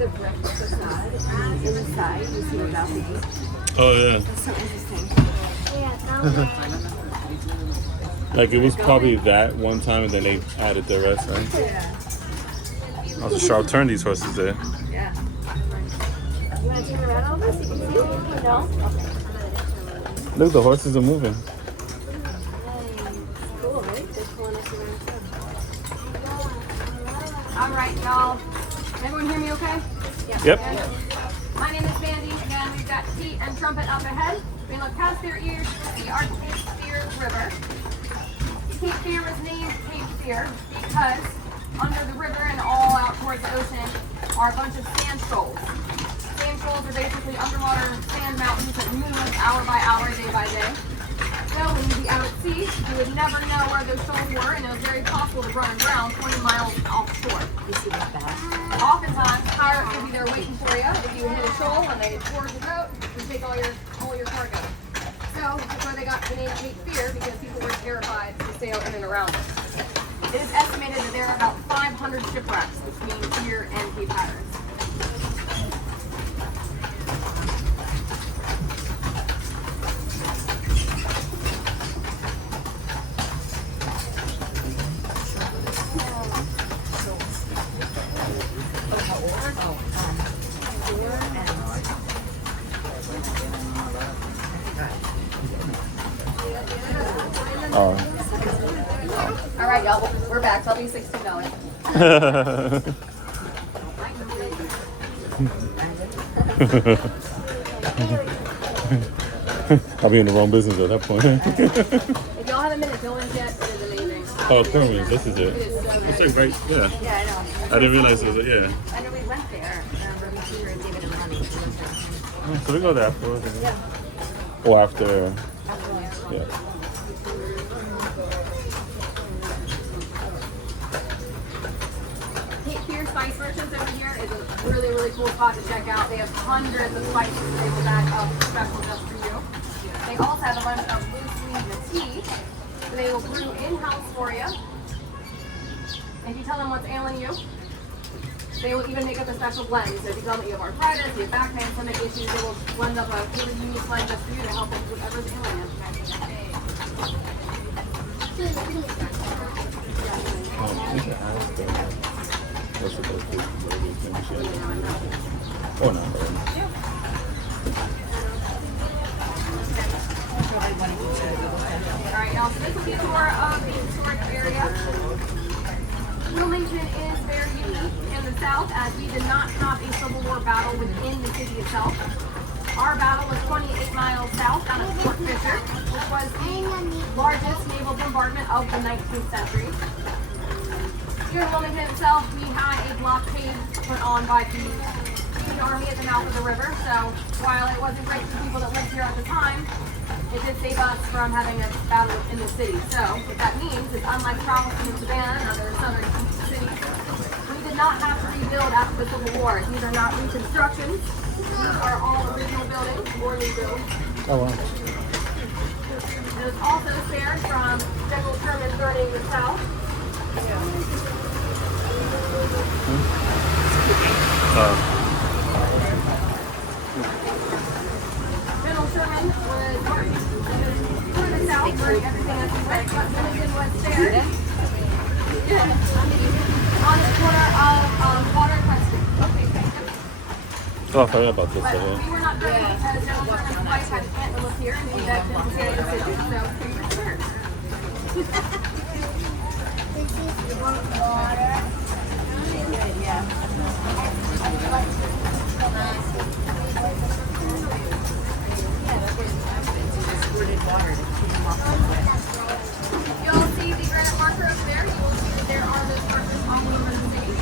the breakfast facade, and inside you see a balcony. Oh yeah. That's so interesting. Like it was probably that one time, and then they added the rest. Right? Yeah. Also, sharp turn these horses there. Yeah. You want to turn around all this? You can see it? No? Okay. Look, the horses are moving. Cool, right? They're pulling us around too. All right, y'all. Everyone hear me okay? Yep. My name is Mandy. Again, we've got Pete and Trumpet up ahead. We look past their ears to see our Cape Fear River. Cape Fear was named Cape Fear because under the river and all out towards the ocean are a bunch of sand shoals. Sand shoals are basically underwater sand mountains that move hour by hour, day by day. So when you'd be out at sea, you would never know where those shoals were, and it was very possible to run aground 20 miles offshore. You see that back? Oftentimes, pirates would be there waiting for you. If you hit a shoal and they board your boat, and take all your cargo. So that's why they got the name Cape Fear, because people were terrified to sail in and around it. It is estimated that there are about 500 shipwrecks between here and Cape Hatteras. Oh. All right, y'all, we're back. I'll be $16. I'll be in the wrong business at that point. If y'all have a minute, Dylan's Jet is amazing. Oh, Carriage, this is it. It is so It's good. like right, yeah. Yeah, I know. I didn't realize it was, yeah. I know we went there. When we were in David and Ronnie. So we go there afterwards. Yeah. Or after, After lunch. yeah. Cape Fear Spice Merchants over here is a really, really cool spot to check out. They have hundreds of spices that they will bag up special just for you. They also have a bunch of loose leaf tea that they will brew in-house for you. If you tell them what's ailing you, they will even make up a special blend. So if you tell them that you have arthritis, you have back pain, stomach issues, they will blend up a really unique blend just for you to help with whatever's ailing you. We should ask them. What's the best place to go? Maybe she has it. Oh, no. Alright, y'all, so this will be a tour of the historic area. Wilmington is very unique in the South, as we did not have a Civil War battle within the city itself. Our battle was 28 miles south out of Fort Fisher, which was the largest naval bombardment of the 19th century. Here in Wilmington itself, we had a blockade put on by the Union Army at the mouth of the river, so while it wasn't great for people that lived here at the time, it did save us from having a battle in the city. So what that means is, unlike Charleston and Savannah and other southern cities, we did not have to rebuild after the Civil War. These are not reconstructions. These are all original buildings, or rebuilds. Oh, wow. It was also spared from General Sherman burning the South. General Sherman was marching through the South, burning everything as he went, but Wilmington was spared on the corner of Water and Preston. Oh, I forgot about this. But Yeah. we were not ready because General Sherman's wife had an aunt that lived here, and she begged him to stay in the city, so we were spared. You'll see the granite marker over there. You will see that there are those markers all over the city.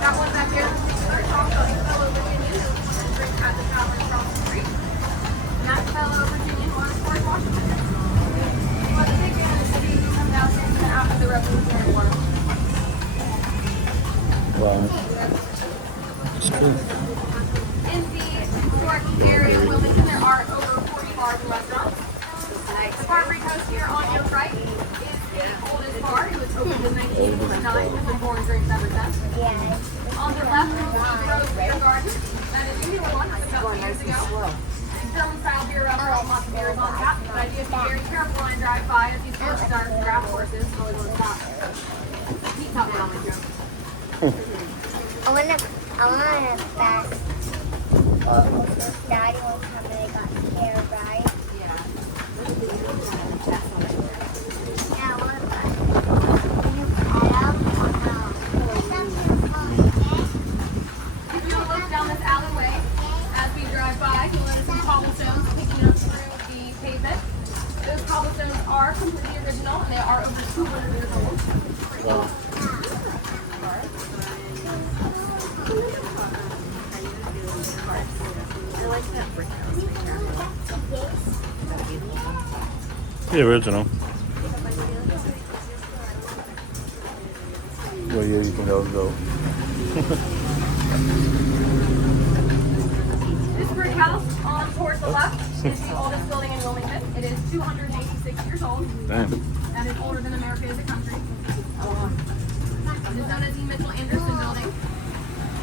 That one back there is the also a fellow Virginian who drink at the Tavern across the street. And that fellow Virginian was George Washington. He was a big man in the city who comes out here even after the Revolutionary War. Wow. It's cool. In the historic area of Wilmington, there are over 40 bars and restaurants. The Carriage House here on your right is the oldest bar. It was opened in 1949. It's been born during 7 On the left is the Rose Beer Garden. style beer restaurant, lots of beers on tap. But I do have to be very careful when I drive by as these horses are draft horses. So always want to stop. He's not down with you. I want to fast. Daddy wants to have they got hair, right? Yeah, I want to fast. Can you pet them or no? If you look down this alleyway, as we drive by, you'll notice some cobblestones picking up through the pavement. Those cobblestones are completely original and they are over 200 years old. Wow. The original. What year you think that was built? This brick house on towards the left is the oldest building in Wilmington. It is 286 years old. Damn. That is older than America as a country. It is known as the Mitchell Anderson building.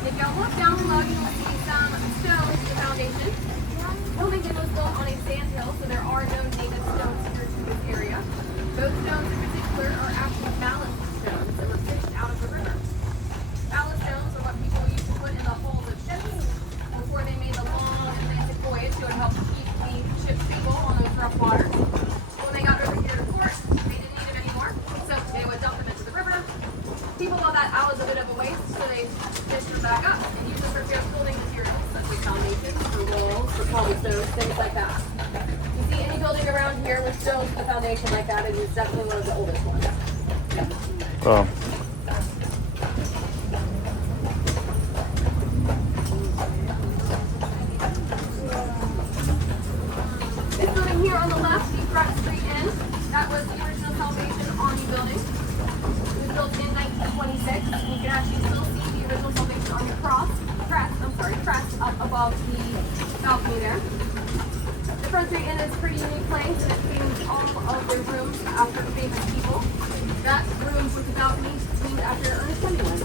If y'all look down below, you will see some stones to the foundation. Wilmington was built on a sand hill, so there are no native stones here to this area. Those stones in particular are actually ballast stones that were fished out of the river. Ballast stones are what people used to put in the hulls of ships before they made the long Atlantic voyage to help keep the ships stable on those rough waters. When they got over here to port, they didn't need them anymore, so they would dump them into the river. People thought that was a bit of a waste, so they fished them back up and used them for building materials such as foundations, for walls, for cobblestones, things like that. You see any building around here with stones for the foundation like that, it is definitely one of the oldest ones. Oh. This building here on the left, the Front Street Inn, that was the original Salvation Army building. It was built in 1926. You can actually still see the original Salvation Army crest up above the balcony there. The Front Street Inn is a pretty unique place, and it names all of their rooms after famous people. That room with the balcony is named after Ernest Hemingway.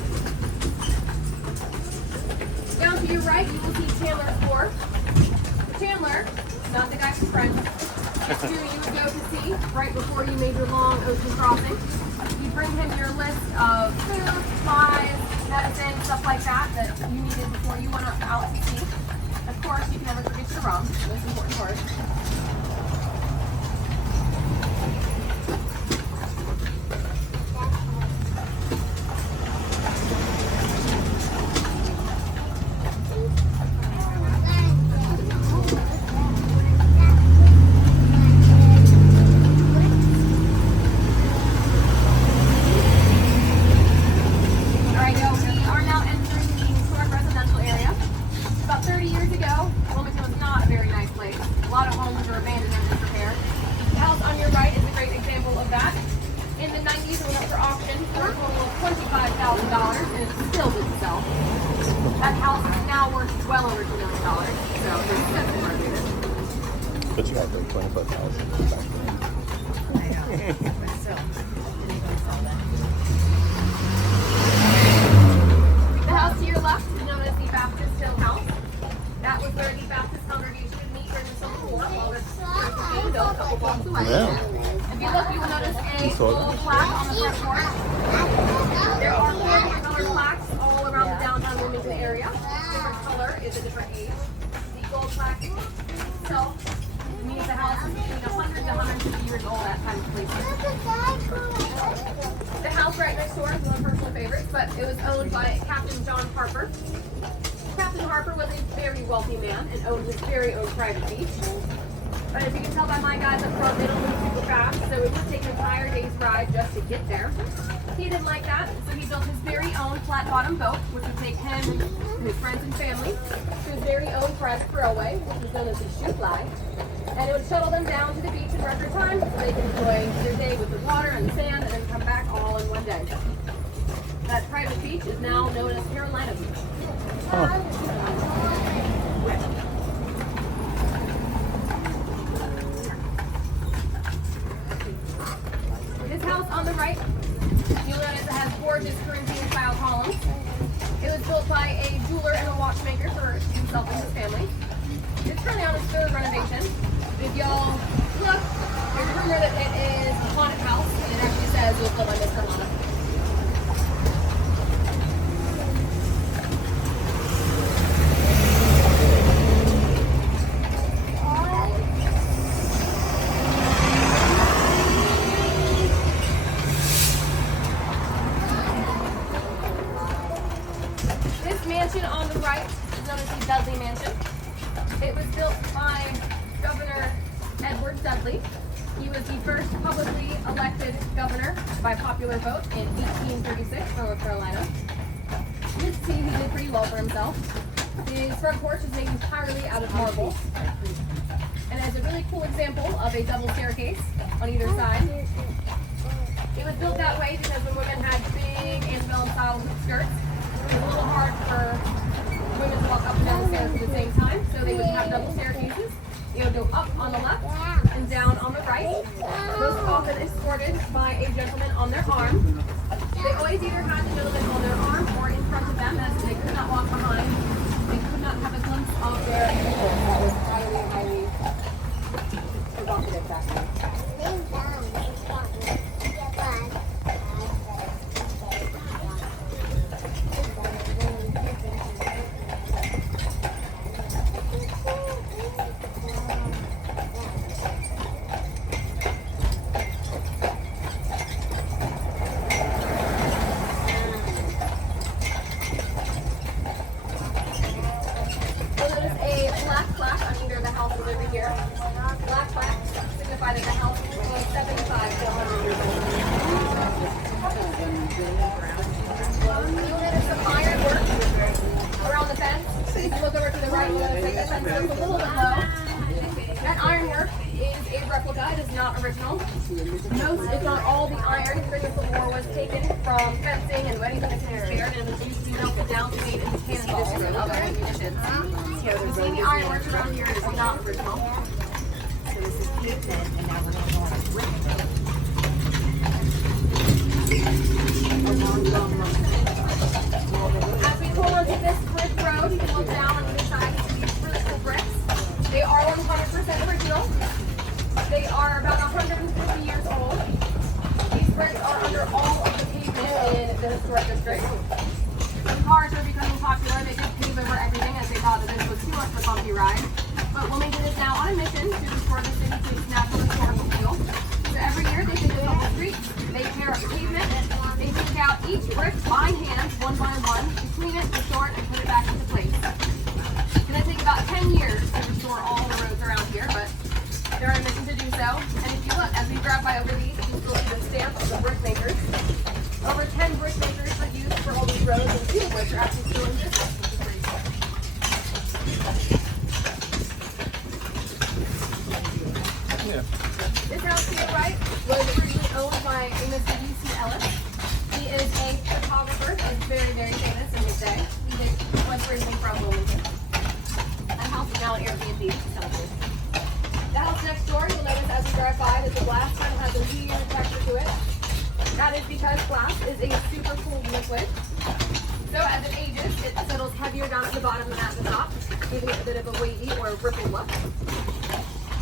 Down to your right, you will see Chandler's Wharf. Chandler, not the guy from French, is who you would go to see right before you made your long ocean crossing. You bring him your list of food, supplies, medicine, stuff like that you needed before you went out to sea. Of course, you can never forget your rum, most important part. That house is now worth well over $2 million, so there's definitely more to do. But you got like 25,000 back then. I know, but still. The house to your left is known as the Baptist Hill House. That was where the Baptist congregation would meet during the Civil War while the church was being built a couple blocks away. Yeah. If you look, you will notice a gold plaque on the front porch. There are 4 different colored plaques all around the downtown Wilmington area. Different color is a different age. The gold plaque itself means the house is between 100 to 150 years old at time of placement. The house right next door is one of my personal favorites, but it was owned by Captain John Harper. Captain Harper was a very wealthy man and owned his very own private beach. But as you can tell by my guys up front, they don't move super fast, so it would take an entire day's ride just to get there. He didn't like that, so he built his very own flat-bottom boat, which would take him and his friends and family to his very own private railway, which was known as the shoe fly. And it would shuttle them down to the beach in record time so they could enjoy their day with the water and the sand and then come back all in one day. That private beach is now known as Carolina Beach. Huh. This house on the right, you'll notice it has gorgeous Corinthian-style columns. It was built by a jeweler and a watchmaker for himself and his family. It's currently on its 3rd renovation. If y'all look, there's a rumor that it is a haunted house, and it actually says you'll feel by Miss Carolina. This mansion on the right is known as the Dudley Mansion. It was built by Governor Edward Dudley. He was the first publicly elected governor by popular vote in 1836 from North Carolina. You can see he did pretty well for himself. His front porch is made entirely out of marble. And as a really cool example of a double staircase on either side. It was built that way because when women had big antebellum style skirts, it was a little hard for women to walk up and down the stairs at the same time, so they would have double staircases. They would go up on the left and down on the right, most often escorted by a gentleman on their arm. They always either had the gentleman on their arm or in front of them, as they could not walk behind. They could not have a glimpse of their ankles. That was highly, highly provocative back then. Most, if not all, the iron during the Civil War was taken from fencing and anything that could be spared, and it was used to be melted down to made into cannonballs and other ammunition. You see the ironwork around here is not original. So this is pavement, and now we're going to go on a brick road. As we pull onto this brick road, you can look down on the side to these really cool bricks. They are 100% original. They are about 150 years old. These bricks are under all of the pavement in the historic district. When cars are becoming popular, they could pave over everything as they thought that this was too much of a bumpy ride. But Wilmington is now on a mission to restore the city to its natural historical feel. So every year they take a couple streets, they tear up pavement, they take out each brick by hand, one by one, to clean it, restore it, and put it back into place. It's going to take about 10 years to restore all the roads around here, but they're on a mission to do so. And if you look, as we drive by over these, you can still see the stamp of the brick makers. Over 10 brick makers were used for all these roads, and 2 of which are actually still in business, which is pretty cool. Yeah. This house to the right was originally owned by a Mr. D.C. Ellis. He is a photographer that is very, very famous in his day. He was originally from Wilmington. That house is now an Airbnb. The house next door, you'll notice as you drive by that the glass kind of has a weird texture to it. That is because glass is a super cool liquid. So as it ages, it settles heavier down at the bottom than at the top, giving it a bit of a wavy or a ripple look.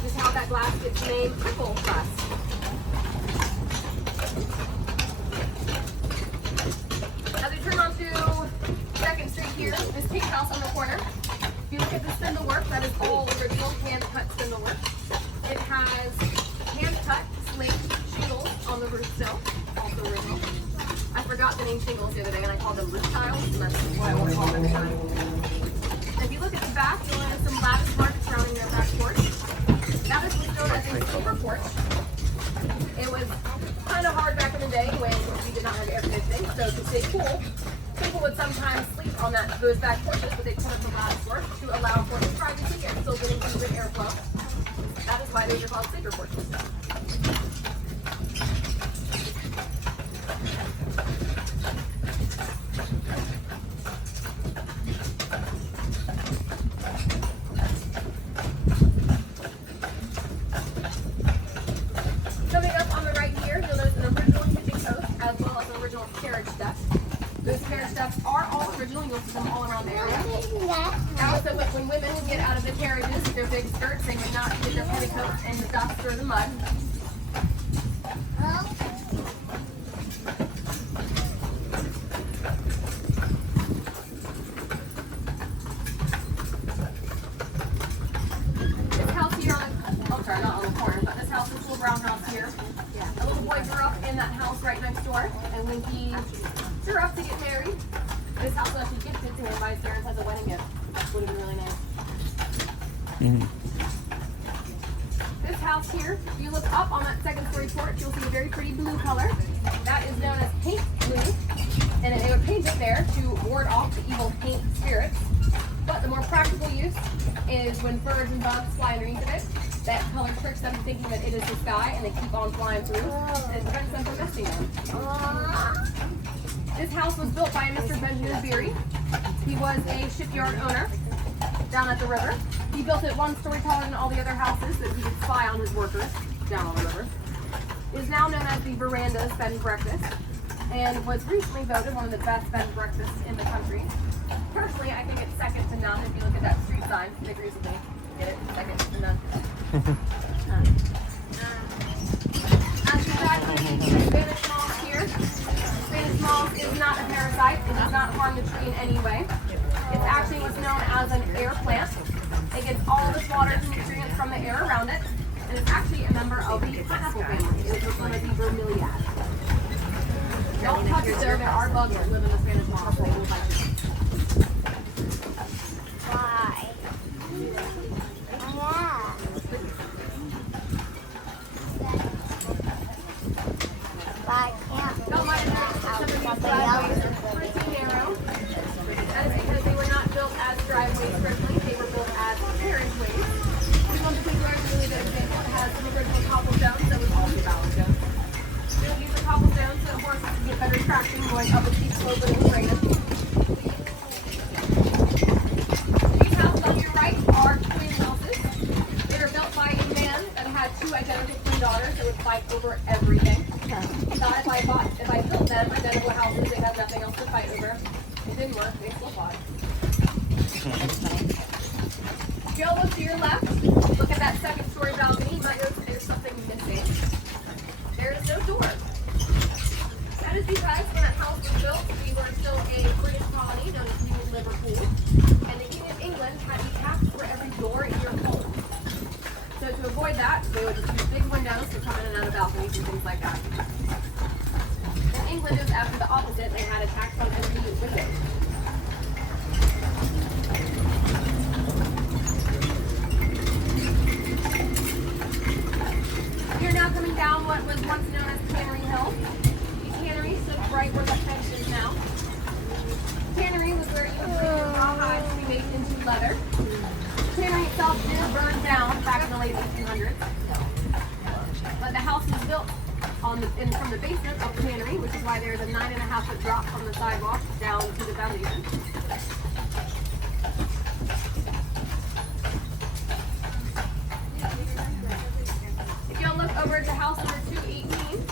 This is how that glass gets the name ripple glass. As we turn onto 2nd Street here, this pink house on the corner. If you look at the spindle work, that is all original hand-cut spindle work. It has hand-cut slate shingles on the roof still, also original. I forgot the name shingles the other day, and I called them roof tiles, and that's what I want to call them every time. And if you look at the back, you'll notice some lattice work surrounding their back porch. That is what's known as a silver porch. It was kind of hard back in the day when we did not have air conditioning, so to stay cool, people would sometimes sleep on those back porches, but they put up the lattice work to allow for privacy and still getting some good airflow. That is why these are called sleeper porches. Coming up on the right here, you'll notice an original kitchen post as well as an original carriage step. Those carriage steps are all original. original. You'll see them all around the area. Also, when women would get out of the carriages with their big skirts, they would not get their petticoats in the dust or the mud. This house here sorry, not on the corner, but this house, this little brown house here. A little boy grew up in that house right next door, and when he grew up to get married, this house was actually gifted to him by his parents as a wedding gift. Would have been really nice. This house here, if you look up on that second story porch, you'll see a very pretty blue color. That is known as paint blue, and they would paint it there to ward off the evil paint spirits. But the more practical use is when birds and bugs fly underneath of it. That color tricks them thinking that it is the sky, and they keep on flying through, and it prevents them from missing them. This house was built by Mr. Benjamin Beery. He was a shipyard owner down at the river. He built it one story taller than all the other houses so that he could spy on his workers down on the river. It is now known as the Veranda's Bed and Breakfast, and was recently voted one of the best bed and breakfasts in the country. Personally, I think it's second to none. If you look at that street sign, they recently get it, second to none. As you guys see, the Spanish moss here. Spanish moss is not a parasite. It does not harm the tree in any way. It's actually what's known as an air plant. It gets all this water and nutrients from the air around it, and it's actually a member of the pineapple family. It is one of the bromeliads. Don't touch it though. There are bugs that live in the Spanish moss. They will bite you. Why? Don't mind if some of these driveways are pretty narrow. That is because they were not built as driveways originally. They were built as carriageways. This one particular is a really good example. It has some original cobblestones that was also ballast. We'll use the cobblestones so the horses can get better traction going up a steep slope when it was raining. These houses on your right are twin houses. They were built by a man that had two identical twin daughters that would fight over everything. He thought if I built them identical houses, they'd have nothing else to fight over. It didn't work. They still fought. If you look to your left, look at that second story balcony. You might notice there's something missing. There is no door. That is because when that house was built, we were still a British colony known as New Liverpool. And the King of England had taps for every door in your home. So to avoid that, they would just use big windows to come in and out of balconies and things like that. In England, it was after the opposite. They had a tax on every window. You're now coming down what was once known as Tannery Hill. The tannery stood right where the fence is now. Tannery was where you would bring your rawhide to be made into leather. The tannery itself did burn down back in the late 1800s. But the house was built from the basement of the tannery, which is why there's a 9.5-foot drop from the sidewalk down to the foundation. If you'll look over to house number 218,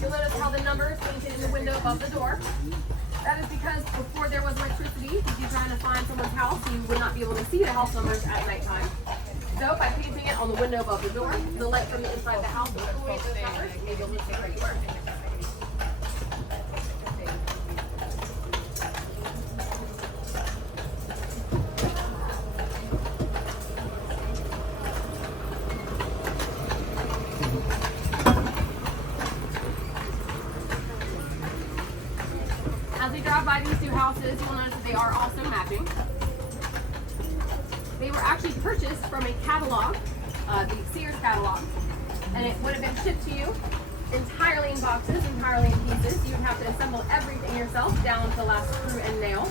you'll notice how the number is painted in the window above the door. That is because before there was electricity, if you're trying to find someone's house, you would not be able to see the house numbers at nighttime. So by painting it on the window above the door, the light from the inside the house will illuminate those numbers, and you'll just see where you are. As we drive by these two houses, you'll notice that they are also matching. They were actually purchased from a catalog, the Sears catalog, and it would have been shipped to you entirely in boxes, entirely in pieces. You would have to assemble everything yourself down to the last screw and nail.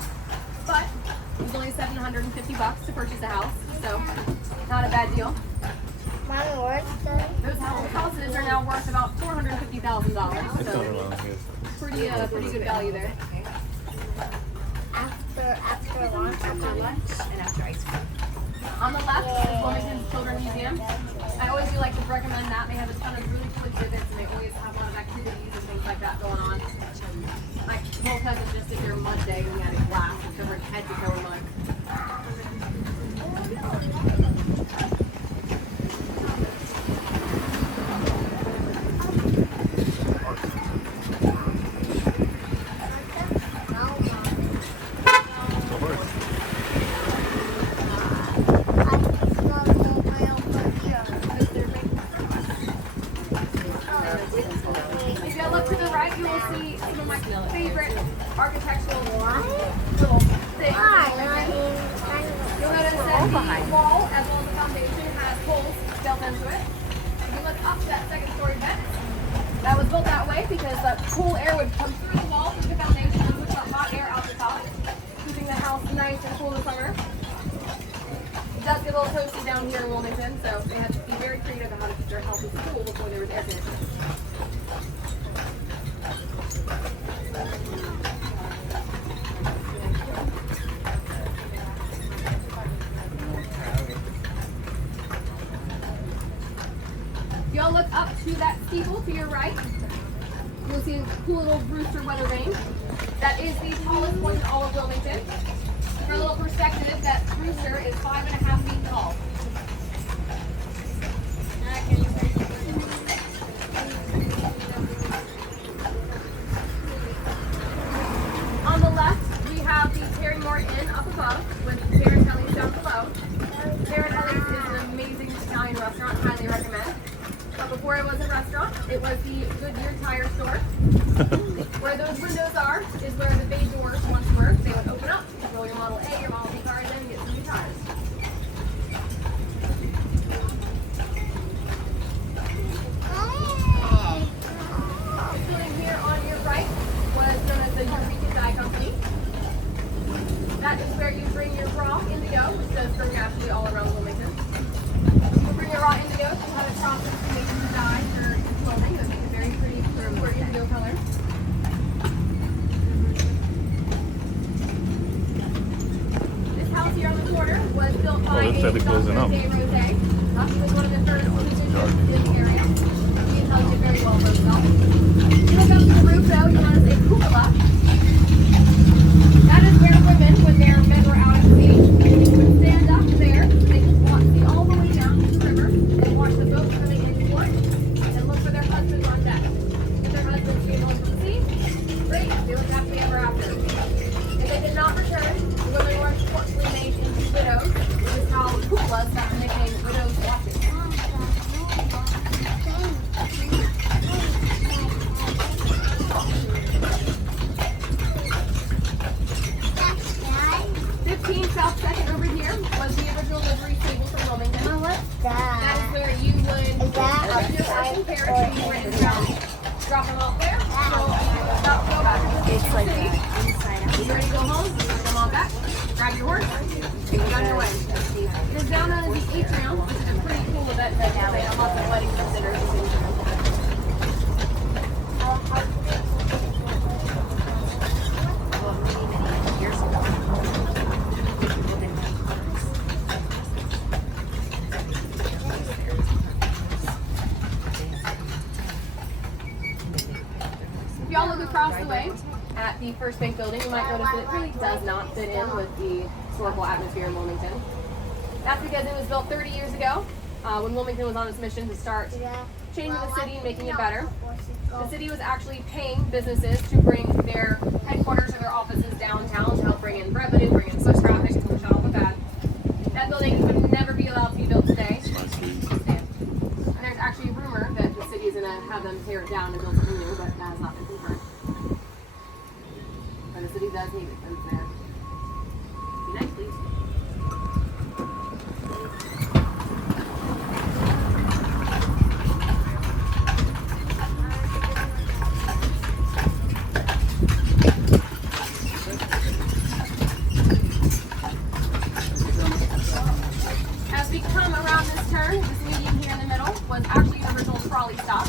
But it was only $750 to purchase a house, so not a bad deal. Mommy, where's the... Those houses are now worth about $450,000, so pretty good value there. After lunch, and after ice cream. On the left is Wilmington Children's Museum. I always do like to recommend that. They have a ton of really cool exhibits, and they always have a lot of activities and things like that going on. My whole cousin just did their mud day The wall, as well as the foundation, has holes built into it. If you look up that second-story vent, that was built that way because the cool air would come through the wall through the foundation and push that hot air out the top, keeping the house nice and cool in the summer. It does get a little toasty down here in Wilmington, so they had to be very creative on how to keep their houses cool before there was air conditioning. If y'all look up to that steeple to your right, you'll see a cool little rooster weather vane. That is the tallest point in all of Wilmington. For a little perspective, that rooster is 5.5 feet tall. On the left, we have the Carriage Inn up above with Carriage down below. Carriage is an amazing Italian restaurant, highly recommend. But before it was a restaurant, it was the Goodyear tire store. Where those windows are is where the bay doors once were. They would open up, you roll your Model A, your Model B cars in, and get some new tires. This building here on your right was known as the Eureka Dye Company. That is where you bring your raw indigo, which does grow naturally all around Wilmington. You bring your raw indigo, you have it processed to make the dye for your clothing. That makes it very pretty for indigo color. This house here on the corner was built by a Dr. J. Rose. He was one of the first musicians in the area. He tells you very well for himself. You look up to the roof though, you notice a cupola. That is where women, when their men were out at sea, would stand up there. They could see all the way down to the river and watch the boats coming into port and look for their husbands on deck. If their husbands came home from the sea, great, they lived happily ever after. If they did not return, the women were unfortunately made into widows, which is how cupolas got the nickname widows watching. 15 South Second over here was the original livery stable for Wilmington. Mom, what's that? That is where you would that your horse and carriage and you went down, drop them off there. So go back to the It's like city. that inside out. You ready to go home? You bring them all back. Grab your horse. Take it on your way. It is down under the atrium, which is a pretty cool event venue. They have lots of weddings and dinners and things. Many years ago. If y'all look across the way at the First Bank building, you might notice that it really does not fit in with the historical atmosphere in Wilmington. That's because it was built 30 years ago when Wilmington was on its mission to start changing the city and making it better. The city was actually paying businesses to bring their headquarters or their offices downtown to help bring in revenue, bring in foot traffic, to push off with that. That building would never be allowed to be built today. And there's actually a rumor that the city is going to have them tear it down and build something new, but that has not been confirmed. But the city does need it, and it's there. Be nice, please. As we come around this turn, this median here in the middle was actually an original trolley stop.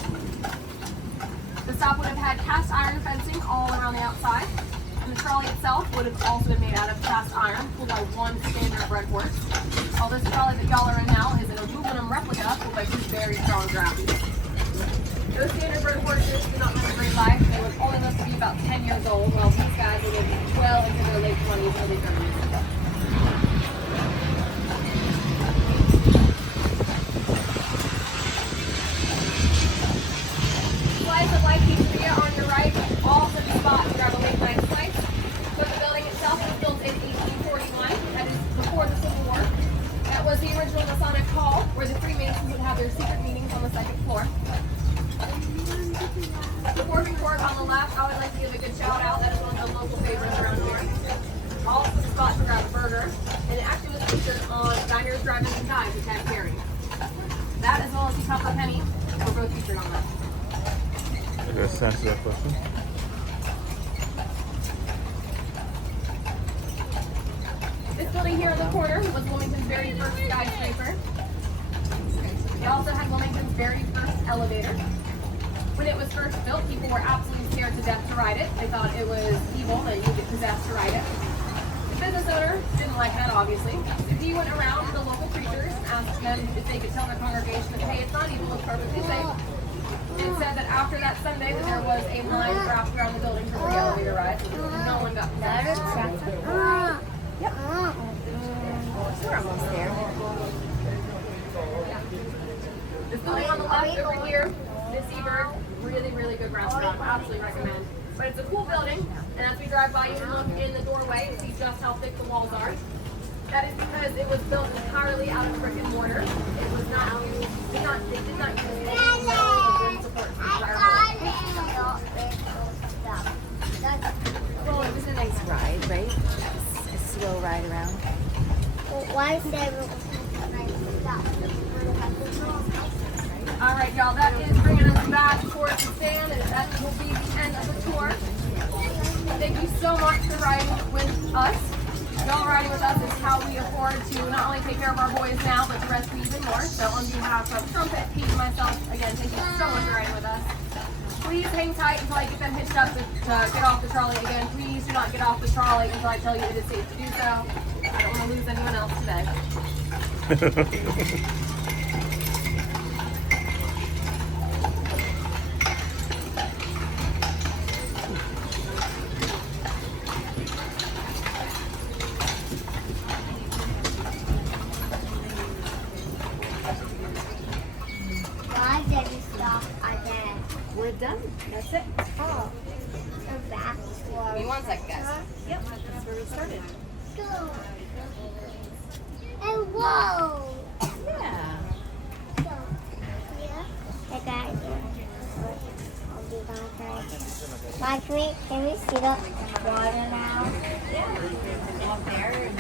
The stop would have had cast iron fencing all around the outside, and the trolley itself would have also been made out of cast iron, pulled by one standard bread horse. While this trolley that y'all are in now is an aluminum replica pulled by two very strong drafties. Those standard bread horses did not have a great life. They would only live to be about 10 years old, while these guys would live well into their late 20s, early 30s. Slice of life pizzeria on your right, all such a spot to grab a late night slice. So the building itself was built in 1841, that is before the Civil War. That was the original Masonic Hall, where the Freemasons would have their secret meetings on the second floor. The Pork Fork on the left, I would like to give a good shout out. That is one of the local favorites around here. Also a spot to grab a burger, and it actually was featured on Penny were both featured on that. I guess answer that question. This building here in the corner was Wilmington's very first skyscraper. It also had Wilmington's very first elevator. When it was first built, people were absolutely scared to death to ride it. They thought it was evil and you'd get possessed to ride it. The business owner didn't like that, obviously. So he went around to the local preachers and asked them if they could tell their congregation that, hey, it's not evil, it's perfectly safe. And said that after that Sunday that there was a line wrapped around the building for the elevator ride. No one got possessed. Yep. We're almost there. This building on the left over here, this Seabird, really, really good restaurant. Absolutely recommend. But it's a cool building, and as we drive by, you can look in the doorway and see just how thick the walls are. That is because it was built entirely out of brick and mortar. It was not used, they did not use any metal support for the entire building. Well, it was a nice ride, right? A slow ride around. Why is there All right, y'all, that is bringing us back towards the stand, and that will be the end of the tour. Thank you so much for riding with us. Y'all riding with us is how we afford to not only take care of our boys now, but to rescue even more. So on behalf of Trumpet, Pete, and myself, again, thank you so much for riding with us. Please hang tight until I get them hitched up to get off the trolley again. Please do not get off the trolley until I tell you it is safe to do so. I don't want to lose anyone else today. Why did we stop again? We're done. That's it. Oh, we're back Give me for 1 second, guys. Yep, that's where we started. And whoa! Yeah. So, yeah. Hey guys. I'll be back. Mike, can we see the water now? Yeah. Out there.